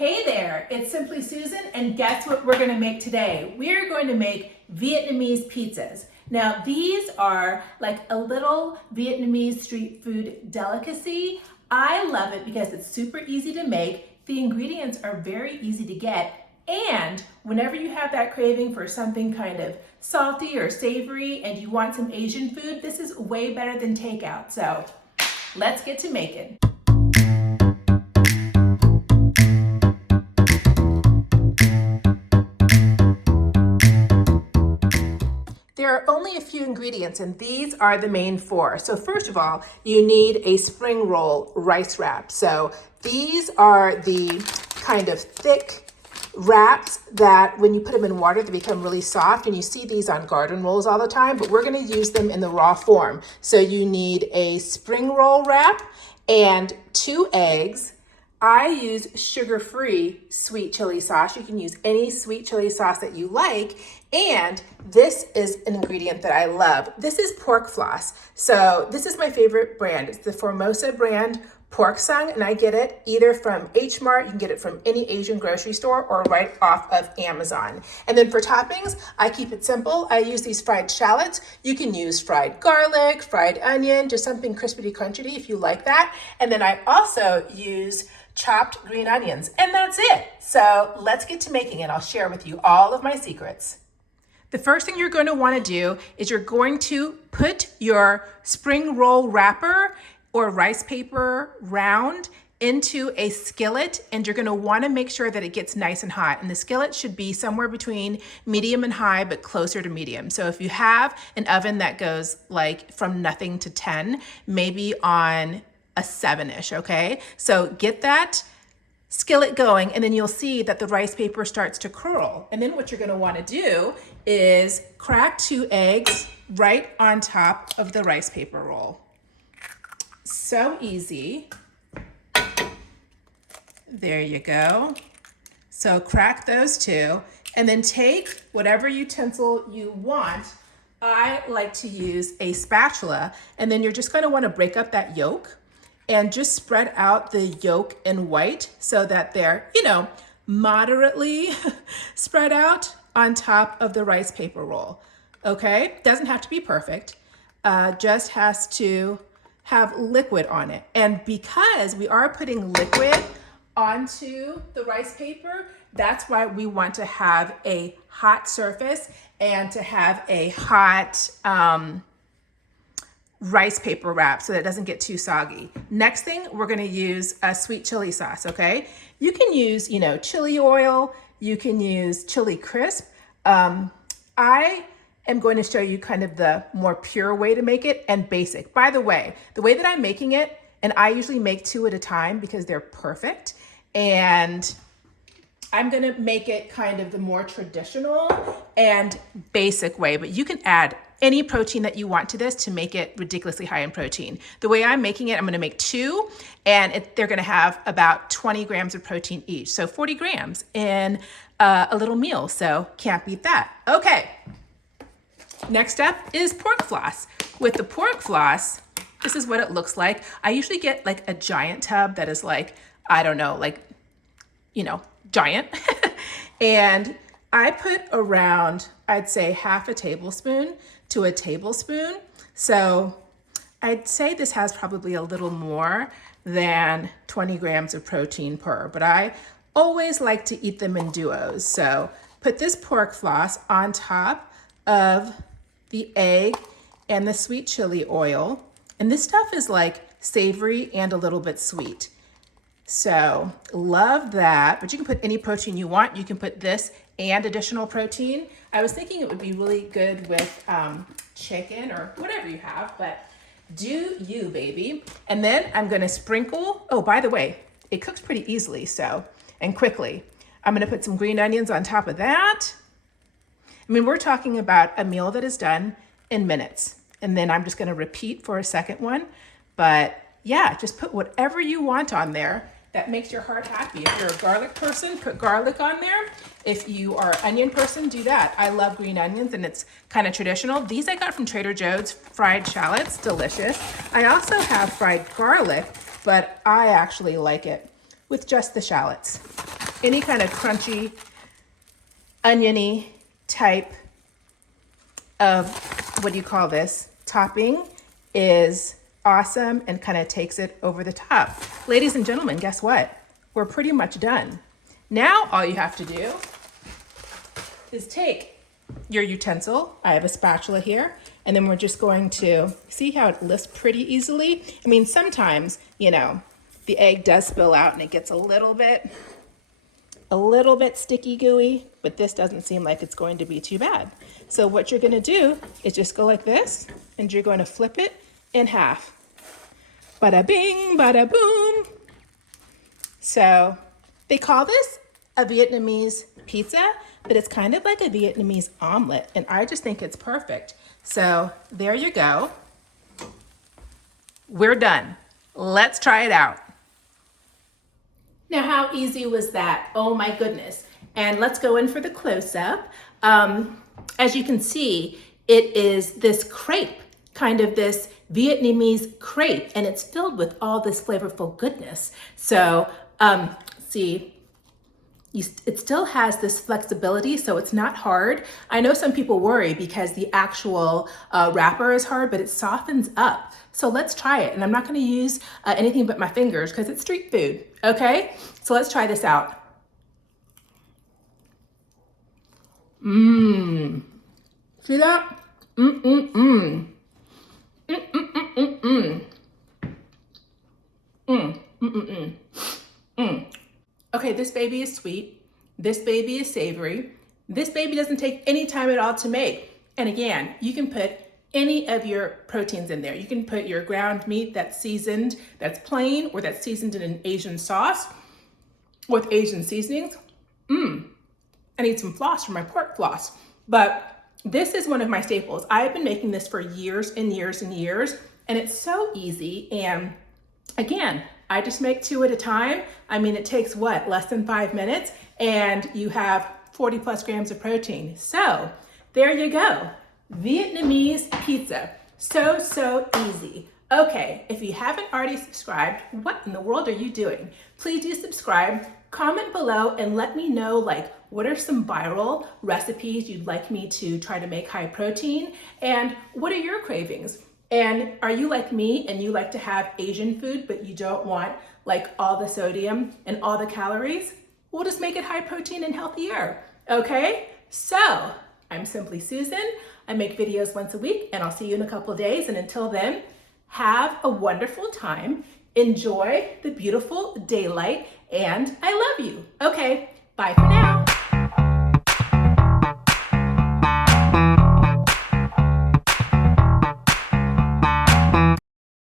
Hey there, it's Simply Susan, and guess what we're going to make today? We're going to make Vietnamese pizzas. Now, these are like a little Vietnamese street food delicacy. I love it because it's super easy to make. The ingredients are very easy to get, and whenever you have that craving for something kind of salty or savory and you want some Asian food, this is way better than takeout. So let's get to making. There are only a few ingredients, and these are the main four. So first of all, you need a spring roll rice wrap. So these are the kind of thick wraps that when you put them in water, they become really soft, and you see these on garden rolls all the time, but we're gonna use them in the raw form. So you need a spring roll wrap and 2 eggs. I use sugar-free sweet chili sauce. You can use any sweet chili sauce that you like. And this is an ingredient that I love. This is pork floss. So this is my favorite brand. It's the Formosa brand pork sung, and I get it either from H Mart, you can get it from any Asian grocery store, or right off of Amazon. And then for toppings, I keep it simple. I use these fried shallots. You can use fried garlic, fried onion, just something crispity crunchy if you like that. And then I also use chopped green onions, and that's it. So let's get to making it. I'll share with you all of my secrets. The first thing you're going to want to do is you're going to put your spring roll wrapper or rice paper round into a skillet, and you're going to want to make sure that it gets nice and hot. And the skillet should be somewhere between medium and high, but closer to medium. So if you have an oven that goes like from nothing to 10, maybe on a 7-ish, okay? So get that skillet going, and then you'll see that the rice paper starts to curl. And then what you're gonna wanna do is crack 2 eggs right on top of the rice paper roll. So easy. There you go. So crack those 2, and then take whatever utensil you want. I like to use a spatula, and then you're just gonna wanna break up that yolk and just spread out the yolk and white so that they're, moderately spread out on top of the rice paper roll, okay? Doesn't have to be perfect, just has to have liquid on it. And because we are putting liquid onto the rice paper, that's why we want to have a hot surface and to have a hot, rice paper wrap so that it doesn't get too soggy. Next thing, we're gonna use a sweet chili sauce, okay? You can use, chili oil, you can use chili crisp. I am going to show you kind of the more pure way to make it and basic. By the way that I'm making it, and I usually make 2 at a time because they're perfect, and I'm gonna make it kind of the more traditional and basic way, but you can add any protein that you want to this to make it ridiculously high in protein. The way I'm making it, I'm gonna make 2, and they're gonna have about 20 grams of protein each. So 40 grams in a little meal, so can't beat that. Okay, next up is pork floss. With the pork floss, this is what it looks like. I usually get like a giant tub that is like, I don't know, giant. And I put around, I'd say half a tablespoon to a tablespoon. So I'd say this has probably a little more than 20 grams of protein per, but I always like to eat them in duos. So put this pork floss on top of the egg and the sweet chili oil. And this stuff is like savory and a little bit sweet. So love that, but you can put any protein you want. You can put this and additional protein. I was thinking it would be really good with chicken or whatever you have, but do you, baby. And then I'm gonna sprinkle, oh, by the way, it cooks pretty easily, and quickly. I'm gonna put some green onions on top of that. I mean, we're talking about a meal that is done in minutes. And then I'm just gonna repeat for a second one. But yeah, just put whatever you want on there that makes your heart happy. If you're a garlic person, put garlic on there. If you are an onion person, do that. I love green onions, and it's kind of traditional. These I got from Trader Joe's, fried shallots, delicious. I also have fried garlic, but I actually like it with just the shallots. any kind of crunchy, oniony type of, what do you call this, topping is awesome and kind of takes it over the top. Ladies and gentlemen, guess what? We're pretty much done. Now all you have to do is take your utensil. I have a spatula here, and then we're just going to see how it lifts pretty easily. I mean, sometimes, you know, the egg does spill out and it gets a little bit sticky gooey, but this doesn't seem like it's going to be too bad. So what you're gonna do is just go like this, and you're going to flip it in half. Bada bing, bada boom. So they call this a Vietnamese pizza, but it's kind of like a Vietnamese omelet, and I just think it's perfect. So there you go. We're done. Let's try it out. Now, how easy was that? Oh my goodness. And let's go in for the close-up. As you can see, it is this crepe, kind of this Vietnamese crepe, and it's filled with all this flavorful goodness. So, see, it still has this flexibility, so it's not hard. I know some people worry because the actual wrapper is hard, but it softens up. So let's try it. And I'm not gonna use anything but my fingers because it's street food, okay? So let's try this out. See that? Okay, this baby is sweet. This baby is savory. This baby doesn't take any time at all to make. And again, you can put any of your proteins in there. You can put your ground meat that's seasoned, that's plain, or that's seasoned in an Asian sauce with Asian seasonings. I need some floss for my pork floss. But this is one of my staples. I have been making this for years and years and years, and it's so easy. And again, I just make 2 at a time. I mean, it takes what, less than 5 minutes, and you have 40 plus grams of protein. So there you go, Vietnamese pizza. So easy. Okay, if you haven't already subscribed, what in the world are you doing? Please do subscribe, comment below, and let me know, like, what are some viral recipes you'd like me to try to make high protein? And what are your cravings? And are you like me and you like to have Asian food, but you don't want like all the sodium and all the calories? We'll just make it high protein and healthier, okay? So I'm SimplySusan. I make videos once a week, and I'll see you in a couple of days. And until then, have a wonderful time. Enjoy the beautiful daylight, and I love you. Okay, bye for now.